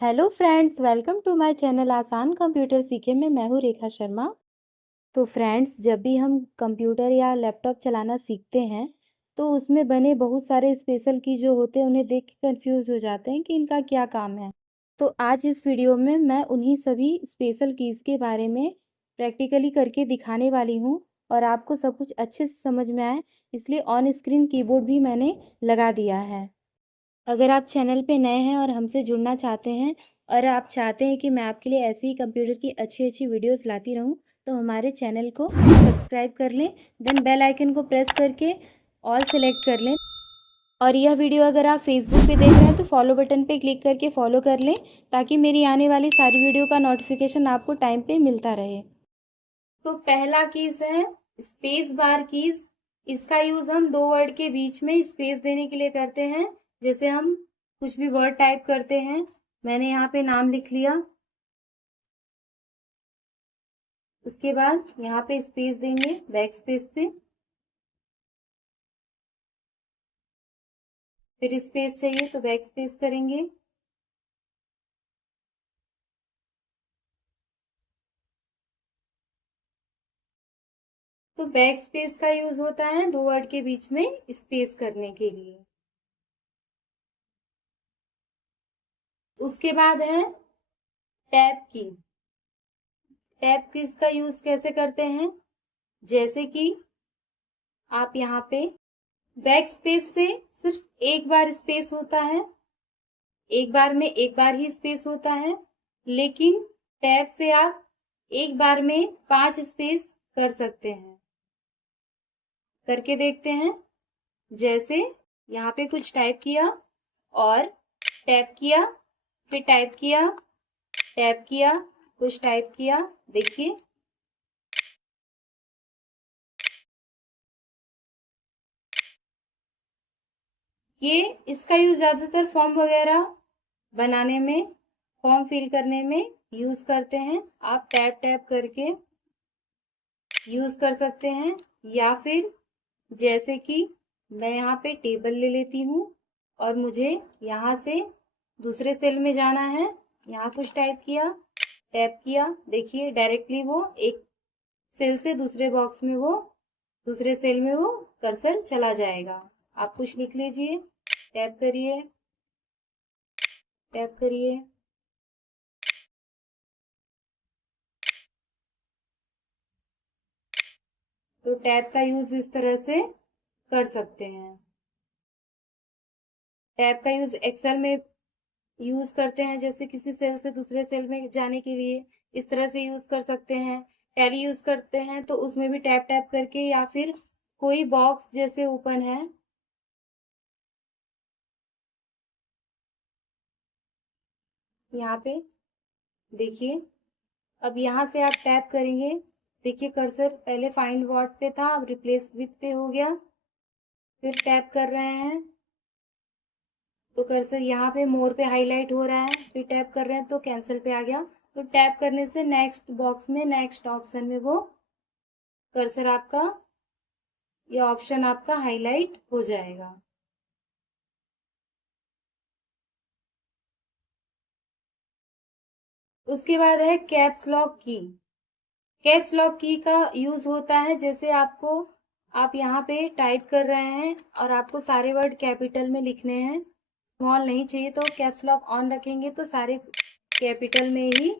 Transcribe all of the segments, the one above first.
Hello friends, welcome to my channel आसान computer सीखे में मैं हूँ रेखा शर्मा। तो फ्रेंड्स, जब भी हम कंप्यूटर या लैपटॉप चलाना सीखते हैं तो उसमें बने बहुत सारे स्पेशल की जो होते हैं उन्हें देख के कंफ्यूज हो जाते हैं कि इनका क्या काम है। तो आज इस वीडियो में मैं उन्हीं सभी स्पेशल कीज़ के बारे में प्रैक्टिकली करके दिखाने वाली हूँ और आपको सब कुछ अच्छे से समझ में आए, इसलिए ऑन स्क्रीन कीबोर्ड भी मैंने लगा दिया है। अगर आप चैनल पे नए हैं और हमसे जुड़ना चाहते हैं और आप चाहते हैं कि मैं आपके लिए ऐसे ही कंप्यूटर की अच्छी-अच्छी वीडियोस लाती रहूं, तो हमारे चैनल को सब्सक्राइब कर लें, देन बेल आइकन को प्रेस करके ऑल सेलेक्ट कर लें। और यह वीडियो अगर आप फेसबुक पे देख रहे हैं तो फॉलो बटन पे क्लिक करके फॉलो कर लें, ताकि मेरी आने वाली सारी वीडियो का नोटिफिकेशन आपको टाइम पे मिलता रहे। तो पहला कीज है स्पेस बार कीज। इसका यूज हम दो वर्ड के बीच में स्पेस देने के लिए करते हैं। जैसे हम कुछ भी वर्ड टाइप करते हैं, मैंने यहाँ पे नाम लिख लिया, उसके बाद यहाँ पे स्पेस देंगे बैक स्पेस से, फिर स्पेस चाहिए तो बैक स्पेस करेंगे। तो बैक स्पेस का यूज होता है दो वर्ड के बीच में स्पेस करने के लिए। उसके बाद है टैब की। टैब कीज का यूज कैसे करते हैं, जैसे कि आप यहाँ पे बैक स्पेस से सिर्फ एक बार स्पेस होता है, एक बार में एक बार ही स्पेस होता है, लेकिन टैब से आप एक बार में 5 स्पेस कर सकते हैं। करके देखते हैं। जैसे यहाँ पे कुछ टाइप किया और टैप किया, फिर टाइप किया, टैप किया, कुछ टाइप किया, देखिए ये इसका यूज ज्यादातर फॉर्म वगैरह बनाने में, फॉर्म फिल करने में यूज करते हैं। आप टैप टैप करके यूज कर सकते हैं, या फिर जैसे कि मैं यहाँ पे टेबल ले लेती हूँ और मुझे यहाँ से दूसरे सेल में जाना है, यहाँ कुछ टाइप किया, टैप किया, देखिए डायरेक्टली वो एक सेल से दूसरे बॉक्स में, वो दूसरे सेल में वो कर्सर चला जाएगा। आप कुछ लिख लीजिए, टैप करिए, टैप करिए। तो टैब का यूज इस तरह से कर सकते हैं। टैब का यूज एक्सेल में यूज करते हैं, जैसे किसी सेल से दूसरे सेल में जाने के लिए इस तरह से यूज कर सकते हैं। टैली यूज करते हैं तो उसमें भी टैप टैप करके, या फिर कोई बॉक्स जैसे ओपन है, यहाँ पे देखिए, अब यहाँ से आप टैप करेंगे, देखिए कर्सर पहले फाइंड वर्ड पे था, अब रिप्लेस विथ पे हो गया। फिर टैप कर रहे हैं तो कर्सर यहाँ पे मोर पे हाईलाइट हो रहा है, फिर टैप कर रहे हैं तो कैंसिल पे आ गया। तो टैप करने से नेक्स्ट बॉक्स में, नेक्स्ट ऑप्शन में वो कर्सर आपका, ये ऑप्शन आपका हाईलाइट हो जाएगा। उसके बाद है कैप्स लॉक की। कैप्स लॉक की का यूज होता है, जैसे आपको, आप यहाँ पे टाइप कर रहे हैं और आपको सारे वर्ड कैपिटल में लिखने हैं, स्मॉल नहीं चाहिए, तो कैप्स लॉक ऑन रखेंगे तो सारे कैपिटल में ही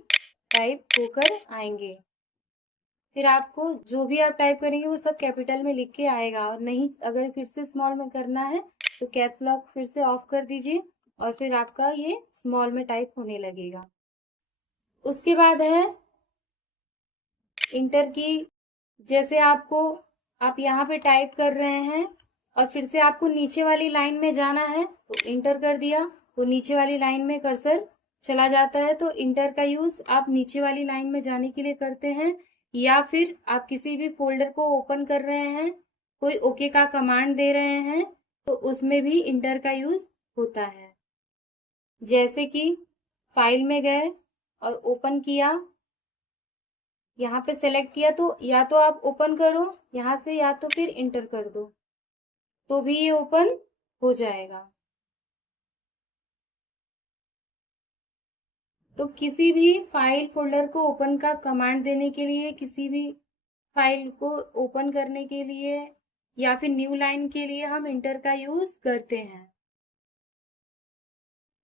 टाइप होकर आएंगे। फिर आपको जो भी आप टाइप करेंगे वो सब कैपिटल में लिख के आएगा। और नहीं, अगर फिर से स्मॉल में करना है तो कैप्स लॉक फिर से ऑफ कर दीजिए और फिर आपका ये स्मॉल में टाइप होने लगेगा। उसके बाद है इंटर की। जैसे आपको, आप यहाँ पे टाइप कर रहे हैं और फिर से आपको नीचे वाली लाइन में जाना है तो इंटर कर दिया, तो नीचे वाली लाइन में कर्सर चला जाता है। तो इंटर का यूज आप नीचे वाली लाइन में जाने के लिए करते हैं, या फिर आप किसी भी फोल्डर को ओपन कर रहे हैं, कोई ओके का कमांड दे रहे हैं, तो उसमें भी इंटर का यूज होता है। जैसे कि फाइल में गए और ओपन किया, यहाँ पे सेलेक्ट किया, तो या तो आप ओपन करो यहाँ से, या तो फिर इंटर कर दो, तो भी ये ओपन हो जाएगा। तो किसी भी फाइल फोल्डर को ओपन का कमांड देने के लिए, किसी भी फाइल को ओपन करने के लिए या फिर न्यू लाइन के लिए हम इंटर का यूज करते हैं।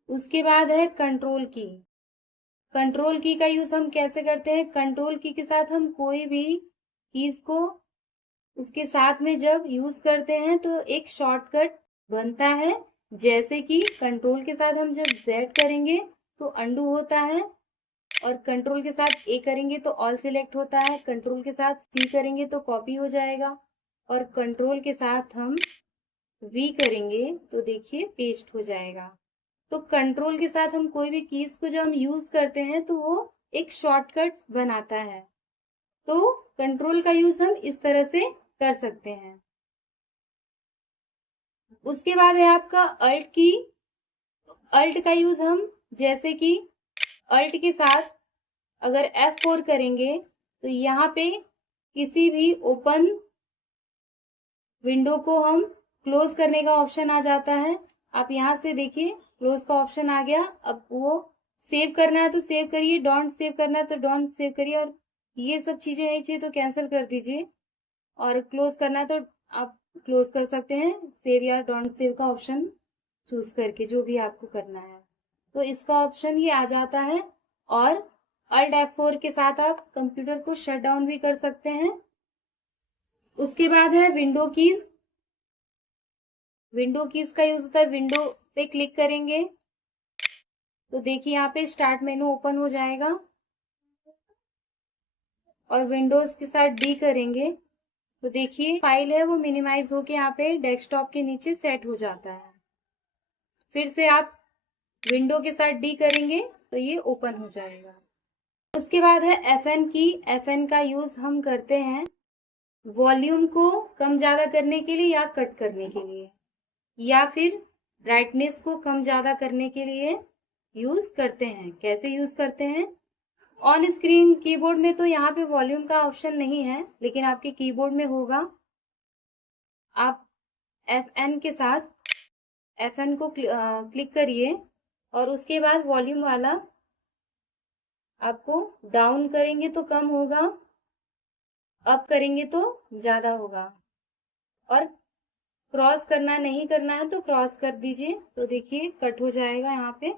उसके बाद है कंट्रोल की। कंट्रोल की का यूज हम कैसे करते हैं? कंट्रोल की के साथ हम कोई भी कीज को उसके साथ में जब यूज करते हैं तो एक शॉर्टकट बनता है। जैसे कि कंट्रोल के साथ हम जब Z करेंगे तो अंडू होता है, और कंट्रोल के साथ A करेंगे तो ऑल सिलेक्ट होता है, कंट्रोल के साथ C करेंगे तो कॉपी हो जाएगा, और कंट्रोल के साथ हम V करेंगे तो देखिए पेस्ट हो जाएगा। तो कंट्रोल के साथ हम कोई भी कीज को जब हम यूज करते हैं तो वो एक शॉर्टकट बनाता है। तो कंट्रोल का यूज हम इस तरह से कर सकते हैं। उसके बाद है आपका अल्ट की। अल्ट का यूज हम जैसे कि अल्ट के साथ अगर F4 करेंगे तो यहाँ पे किसी भी ओपन विंडो को हम क्लोज करने का ऑप्शन आ जाता है। आप यहाँ से देखिए क्लोज का ऑप्शन आ गया। अब वो सेव करना है तो सेव करिए, डोंट सेव करना है तो डोंट सेव करिए, और ये सब चीजें नहीं चाहिए तो कैंसिल कर दीजिए, और क्लोज करना है तो आप क्लोज कर सकते हैं सेव या डोंट सेव का ऑप्शन चूज करके, जो भी आपको करना है। तो इसका ऑप्शन ये आ जाता है। और Alt F4 के साथ आप कंप्यूटर को शट डाउन भी कर सकते हैं। उसके बाद है विंडो कीज। विंडो कीज का यूज होता है, विंडो पे क्लिक करेंगे तो देखिए यहाँ पे स्टार्ट मेनू ओपन हो जाएगा, और विंडोज के साथ D करेंगे तो देखिए फाइल है वो मिनिमाइज होके यहाँ पे डेस्कटॉप के नीचे सेट हो जाता है। फिर से आप विंडो के साथ D करेंगे तो ये ओपन हो जाएगा। उसके बाद है FN की। FN का यूज हम करते हैं वॉल्यूम को कम ज्यादा करने के लिए या कट करने के लिए, या फिर ब्राइटनेस को कम ज्यादा करने के लिए यूज करते हैं। कैसे यूज करते हैं? ऑन स्क्रीन कीबोर्ड में तो यहाँ पे वॉल्यूम का ऑप्शन नहीं है, लेकिन आपके कीबोर्ड में होगा। आप FN के साथ FN को क्लिक करिए और उसके बाद वॉल्यूम वाला आपको डाउन करेंगे तो कम होगा, अप करेंगे तो ज्यादा होगा, और क्रॉस करना नहीं करना है तो क्रॉस कर दीजिए तो देखिए कट हो जाएगा यहाँ पे।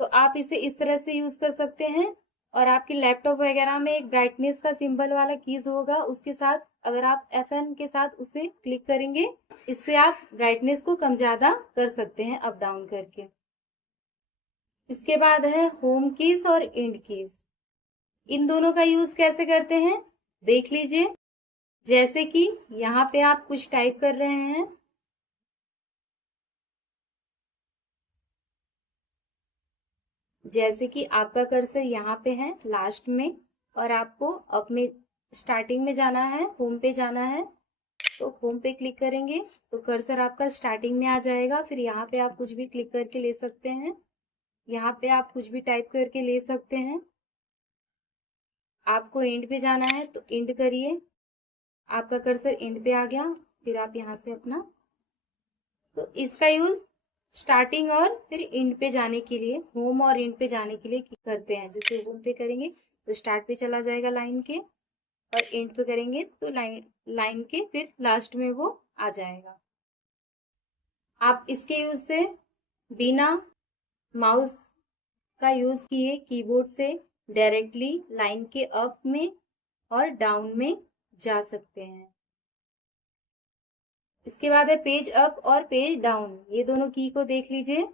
तो आप इसे इस तरह से यूज कर सकते हैं। और आपके लैपटॉप वगैरह में एक ब्राइटनेस का सिंबल वाला कीज होगा, उसके साथ अगर आप FN के साथ उसे क्लिक करेंगे, इससे आप ब्राइटनेस को कम ज्यादा कर सकते हैं अप डाउन करके। इसके बाद है होम कीज और एंड कीज। इन दोनों का यूज कैसे करते हैं देख लीजिए। जैसे कि यहाँ पे आप कुछ टाइप कर रहे हैं, जैसे कि आपका कर्सर यहाँ पे है लास्ट में, और आपको अप में स्टार्टिंग में जाना है, होम पे जाना है, तो होम पे क्लिक करेंगे तो कर्सर आपका स्टार्टिंग में आ जाएगा। फिर यहाँ पे आप कुछ भी क्लिक करके ले सकते हैं, यहाँ पे आप कुछ भी टाइप करके ले सकते हैं। आपको एंड पे जाना है तो एंड करिए, आपका कर्सर एंड पे आ गया, फिर आप यहाँ से अपना, तो इसका यूज स्टार्टिंग और फिर एंड पे जाने के लिए, होम और एंड पे जाने के लिए करते हैं। जैसे होम पे करेंगे तो स्टार्ट पे चला जाएगा लाइन के, और एंड पे करेंगे तो लाइन के फिर लास्ट में वो आ जाएगा। आप इसके यूज से बिना माउस का यूज किए कीबोर्ड से डायरेक्टली लाइन के अप में और डाउन में जा सकते हैं। इसके बाद है पेज अप और पेज डाउन। ये दोनों की को देख लीजिए,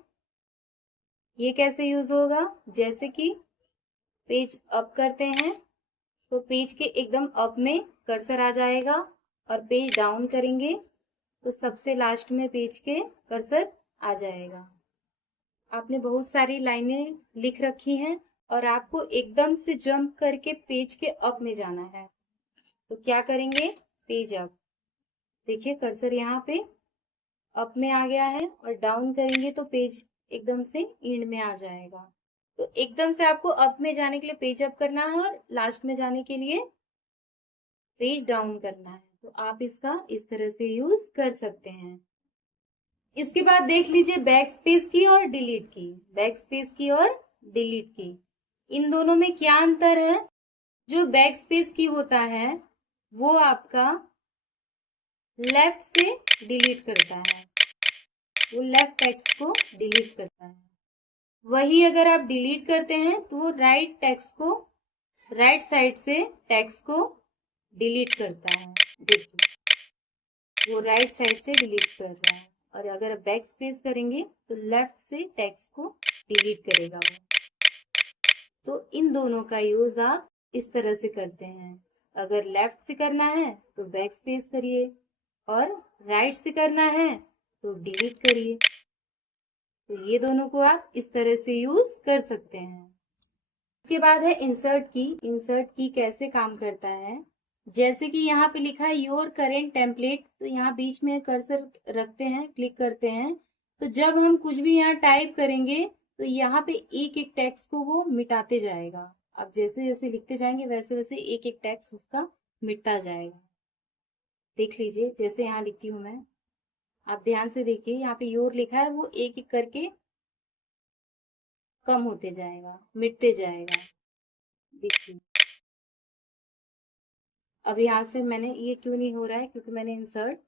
ये कैसे यूज होगा। जैसे कि पेज अप करते हैं तो पेज के एकदम अप में कर्सर आ जाएगा, और पेज डाउन करेंगे तो सबसे लास्ट में पेज के कर्सर आ जाएगा। आपने बहुत सारी लाइनें लिख रखी हैं और आपको एकदम से जंप करके पेज के अप में जाना है, तो क्या करेंगे, पेज अप। देखिए कर्सर यहाँ पे अप में आ गया है, और डाउन करेंगे तो पेज एकदम से एंड में आ जाएगा। तो एकदम से आपको अप में जाने के लिए पेज अप करना है, और लास्ट में जाने के लिए पेज डाउन करना है। तो आप इसका इस तरह से यूज कर सकते हैं। इसके बाद देख लीजिए बैक स्पेस की और डिलीट की। बैक स्पेस की और डिलीट की। इन दोनों में क्या अंतर है? जो बैक स्पेस की होता है वो आपका लेफ्ट से डिलीट करता है, वो लेफ्ट टेक्स्ट को डिलीट करता है। वही अगर आप डिलीट करते हैं तो वो राइट टेक्स्ट को, राइट साइड से टेक्स्ट को डिलीट करता है। देखिए वो राइट साइड से डिलीट कर रहा है, और अगर आप बैक स्पेस करेंगे तो लेफ्ट से टेक्स्ट को डिलीट करेगा वो। तो इन दोनों का यूज आप इस तरह से करते हैं। अगर लेफ्ट से करना है तो बैक स्पेस करिए, और राइट से करना है तो डिलीट करिए। तो ये दोनों को आप इस तरह से यूज कर सकते हैं। इसके बाद है इंसर्ट की। इंसर्ट की कैसे काम करता है? जैसे कि यहाँ पे लिखा है योर करेंट टेम्पलेट, तो यहाँ बीच में कर्सर रखते हैं, क्लिक करते हैं, तो जब हम कुछ भी यहाँ टाइप करेंगे तो यहाँ पे एक एक टेक्स्ट को वो मिटाते जाएगा। अब जैसे जैसे लिखते जाएंगे वैसे वैसे एक एक टेक्स्ट उसका मिटता जाएगा। देख लीजिए, जैसे यहाँ लिखती हूँ मैं, आप ध्यान से देखिए, यहाँ पे योर लिखा है, वो एक एक करके कम होते जाएगा, मिटते जाएगा। देखिए अब यहाँ से मैंने, ये क्यों नहीं हो रहा है? क्योंकि मैंने इंसर्ट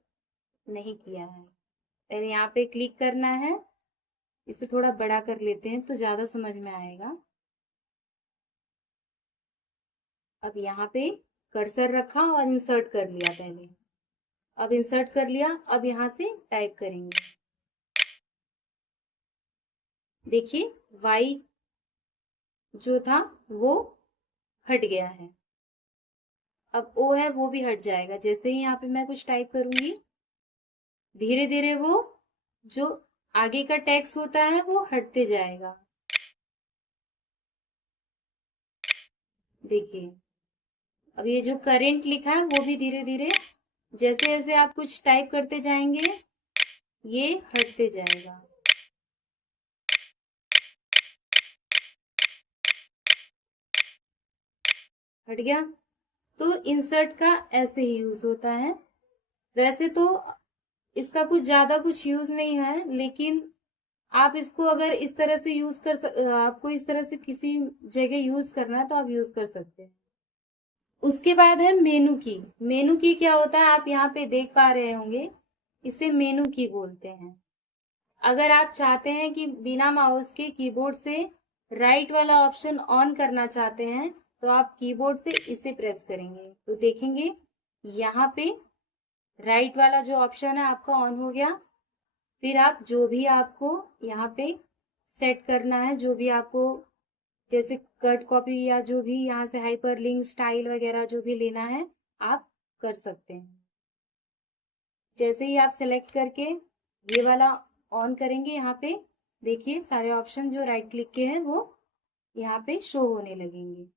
नहीं किया है। पहले यहाँ पे क्लिक करना है, इसे थोड़ा बड़ा कर लेते हैं तो ज्यादा समझ में आएगा। अब यहाँ पे कर्सर रखा और इंसर्ट कर लिया पहले। अब इंसर्ट कर लिया, अब यहाँ से टाइप करेंगे। देखिए वाई जो था वो हट गया है, अब ओ है वो भी हट जाएगा। जैसे ही यहाँ पे मैं कुछ टाइप करूंगी, धीरे धीरे वो जो आगे का टेक्स्ट होता है वो हटते जाएगा। देखिए अब ये जो करेंट लिखा है वो भी धीरे धीरे, जैसे जैसे आप कुछ टाइप करते जाएंगे, ये हटते जाएगा। हट गया। तो इंसर्ट का ऐसे ही यूज होता है। वैसे तो इसका कुछ ज्यादा कुछ यूज नहीं है, लेकिन आप इसको अगर इस तरह से यूज आपको इस तरह से किसी जगह यूज करना है तो आप यूज कर सकते हैं। उसके बाद है मेनू की। मेनू की क्या होता है आप यहाँ पे देख पा रहे होंगे, इसे मेनू की बोलते हैं। अगर आप चाहते हैं कि बिना माउस के कीबोर्ड से राइट वाला ऑप्शन ऑन करना चाहते हैं तो आप कीबोर्ड से इसे प्रेस करेंगे तो देखेंगे यहाँ पे राइट वाला जो ऑप्शन है आपका ऑन हो गया। फिर आप जो भी आपको यहाँ पे सेट करना है, जो भी आपको जैसे कट कॉपी या जो भी यहाँ से हाइपर लिंक स्टाइल वगैरह जो भी लेना है आप कर सकते हैं। जैसे ही आप सेलेक्ट करके ये वाला ऑन करेंगे, यहाँ पे देखिए सारे ऑप्शन जो राइट क्लिक के हैं वो यहाँ पे शो होने लगेंगे।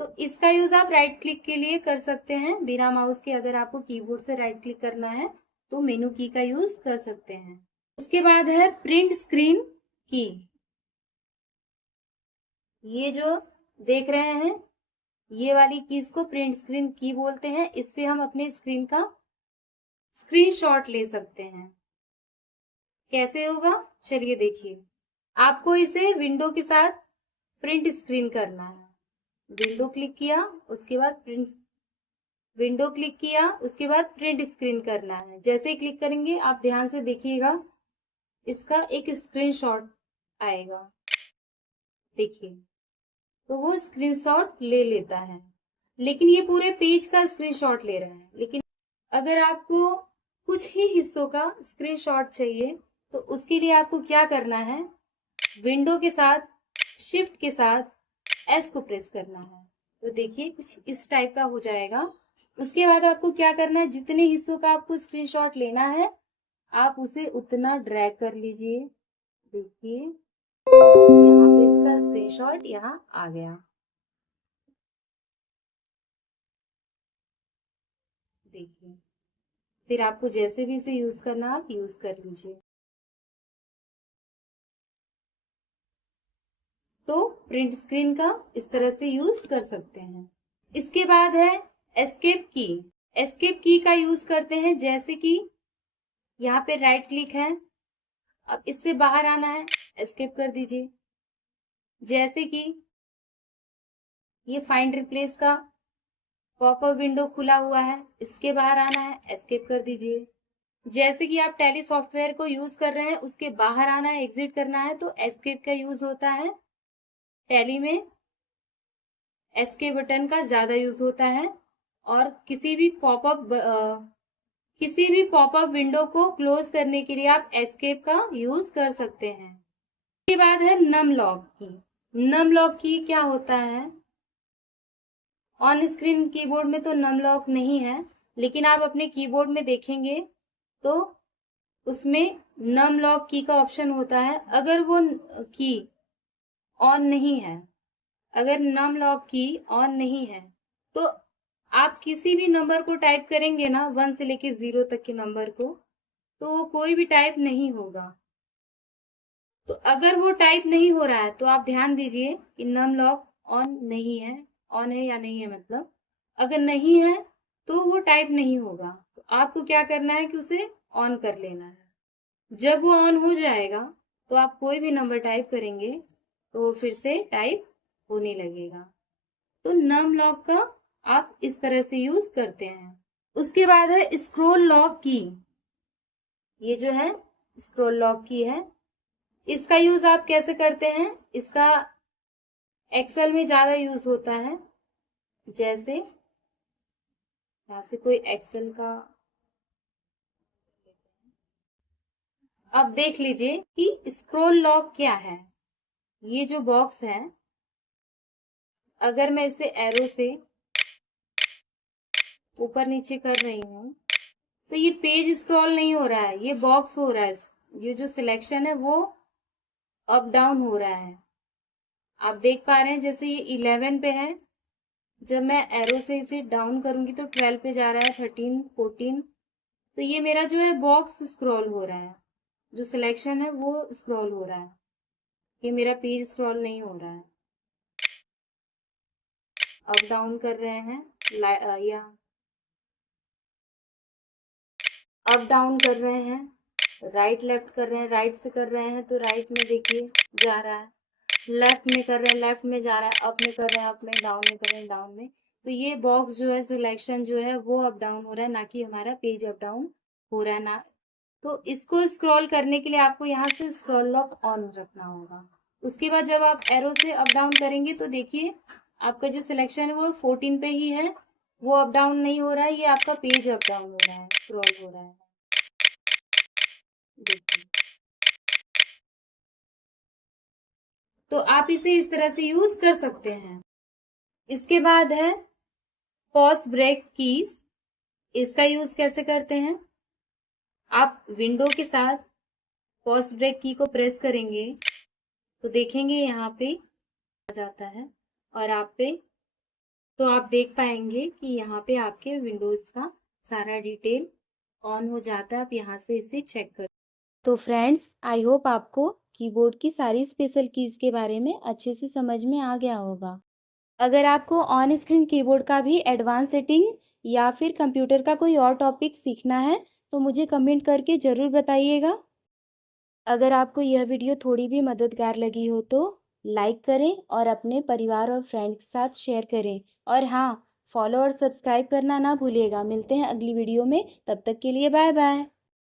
तो इसका यूज आप राइट क्लिक के लिए कर सकते हैं बिना माउस के। अगर आपको कीबोर्ड से राइट क्लिक करना है तो मेनू की का यूज कर सकते हैं। उसके बाद है प्रिंट स्क्रीन की। ये जो देख रहे हैं ये वाली कीज को प्रिंट स्क्रीन की बोलते हैं। इससे हम अपने स्क्रीन का स्क्रीनशॉट ले सकते हैं। कैसे होगा चलिए देखिए। आपको इसे विंडो के साथ प्रिंट स्क्रीन करना है। विंडो क्लिक किया, उसके बाद प्रिंट, विंडो क्लिक किया, उसके बाद प्रिंट स्क्रीन करना है। जैसे ही क्लिक करेंगे आप ध्यान से देखिएगा, इसका एक स्क्रीनशॉट आएगा। देखिए तो वो स्क्रीनशॉट ले लेता है, लेकिन ये पूरे पेज का स्क्रीनशॉट ले रहा है। लेकिन अगर आपको कुछ ही हिस्सों का स्क्रीनशॉट चाहिए तो उसके लिए आपको क्या करना है, विंडो के साथ शिफ्ट के साथ एस को प्रेस करना है। तो देखिए कुछ इस टाइप का हो जाएगा। उसके बाद आपको क्या करना है, जितने हिस्सों का आपको स्क्रीनशॉट लेना है आप उसे उतना ड्रैग कर लीजिए। देखिए यहाँ पे इसका स्क्रीनशॉट यहाँ आ गया। देखिए फिर आपको जैसे भी इसे यूज करना आप यूज कर लीजिए। तो प्रिंट स्क्रीन का इस तरह से यूज कर सकते हैं। इसके बाद है एस्केप की। एस्केप की का यूज करते हैं, जैसे कि यहाँ पे राइट क्लिक है, अब इससे बाहर आना है, एस्केप कर दीजिए। जैसे कि ये फाइंड रिप्लेस का पॉपअप विंडो खुला हुआ है, इसके बाहर आना है, एस्केप कर दीजिए। जैसे कि आप टैली सॉफ्टवेयर को यूज कर रहे हैं, उसके बाहर आना है, एग्जिट करना है, तो एस्केप का यूज होता है। टैली में एस्केप बटन का ज्यादा यूज होता है। और किसी भी पॉपअप विंडो को क्लोज करने के लिए आप एस्केप का यूज कर सकते हैं। इसके बाद है नम लॉक की। नम लॉक की क्या होता है? ऑन स्क्रीन कीबोर्ड में तो नम लॉक नहीं है, लेकिन आप अपने कीबोर्ड में देखेंगे तो उसमें नम लॉक की का ऑप्शन होता है। अगर वो की ऑन नहीं है, अगर नम लॉक की ऑन नहीं है, तो आप किसी भी नंबर को टाइप करेंगे ना, 1 से लेके 0 तक के नंबर को, तो वो कोई भी टाइप नहीं होगा। तो अगर वो टाइप नहीं हो रहा है तो आप ध्यान दीजिए कि नम लॉक ऑन नहीं है। ऑन है या नहीं है मतलब, अगर नहीं है तो वो टाइप नहीं होगा। तो आपको क्या करना है कि उसे ऑन कर लेना है। जब वो ऑन हो जाएगा तो आप कोई भी नंबर टाइप करेंगे तो वो फिर से टाइप होने लगेगा। तो नम लॉक का आप इस तरह से यूज करते हैं। उसके बाद है स्क्रॉल लॉक की। ये जो है स्क्रॉल लॉक की है, इसका यूज आप कैसे करते हैं? इसका एक्सेल में ज्यादा यूज होता है। जैसे यहाँ से कोई एक्सेल का अब देख लीजिए कि स्क्रॉल लॉक क्या है। ये जो बॉक्स है, अगर मैं इसे एरो से ऊपर नीचे कर रही हूँ तो ये पेज स्क्रॉल नहीं हो रहा है, ये बॉक्स हो रहा है। ये जो सिलेक्शन है वो अप डाउन हो रहा है। आप देख पा रहे हैं जैसे ये 11 पे है, जब मैं एरो से इसे डाउन करूंगी तो 12 पे जा रहा है, 13, 14। तो ये मेरा जो है बॉक्स स्क्रॉल हो रहा है, जो सिलेक्शन है वो स्क्रॉल हो रहा है, ये मेरा पेज स्क्रॉल नहीं हो रहा है। अप डाउन कर रहे हैं या अप डाउन कर रहे हैं, राइट लेफ्ट कर रहे हैं, राइट से कर रहे हैं तो राइट में देखिए जा रहा है, लेफ्ट में कर रहे हैं लेफ्ट में जा रहा है, अप में कर रहे हैं अप में, डाउन में कर रहे हैं डाउन में। तो ये बॉक्स जो है सिलेक्शन जो है वो अप डाउन हो रहा है, ना कि हमारा पेज अप डाउन हो रहा है ना। तो इसको स्क्रॉल करने के लिए आपको यहाँ से स्क्रॉल लॉक ऑन रखना होगा। उसके बाद जब आप एरो से अप डाउन करेंगे तो देखिए आपका जो सिलेक्शन है वो 14 पे ही है, वो अप डाउन नहीं हो रहा है, ये आपका पेज अप डाउन हो रहा है, स्क्रॉल हो रहा है। देखिए, तो आप इसे इस तरह से यूज कर सकते हैं। इसके बाद है पॉज ब्रेक कीज। इसका यूज कैसे करते हैं? आप विंडो के साथ पॉज ब्रेक की को प्रेस करेंगे तो देखेंगे यहाँ पे आ जाता है, और आप पे तो आप देख पाएंगे कि यहाँ पे आपके विंडोज का सारा डिटेल ऑन हो जाता है। आप यहाँ से इसे चेक कर। तो फ्रेंड्स, आई होप आपको कीबोर्ड की सारी स्पेशल कीज के बारे में अच्छे से समझ में आ गया होगा। अगर आपको ऑन स्क्रीन कीबोर्ड का भी एडवांस सेटिंग या फिर कंप्यूटर का कोई और टॉपिक सीखना है तो मुझे कमेंट करके ज़रूर बताइएगा। अगर आपको यह वीडियो थोड़ी भी मददगार लगी हो तो लाइक करें और अपने परिवार और फ्रेंड्स के साथ शेयर करें। और हाँ, फॉलो और सब्सक्राइब करना ना भूलिएगा। मिलते हैं अगली वीडियो में, तब तक के लिए बाय बाय।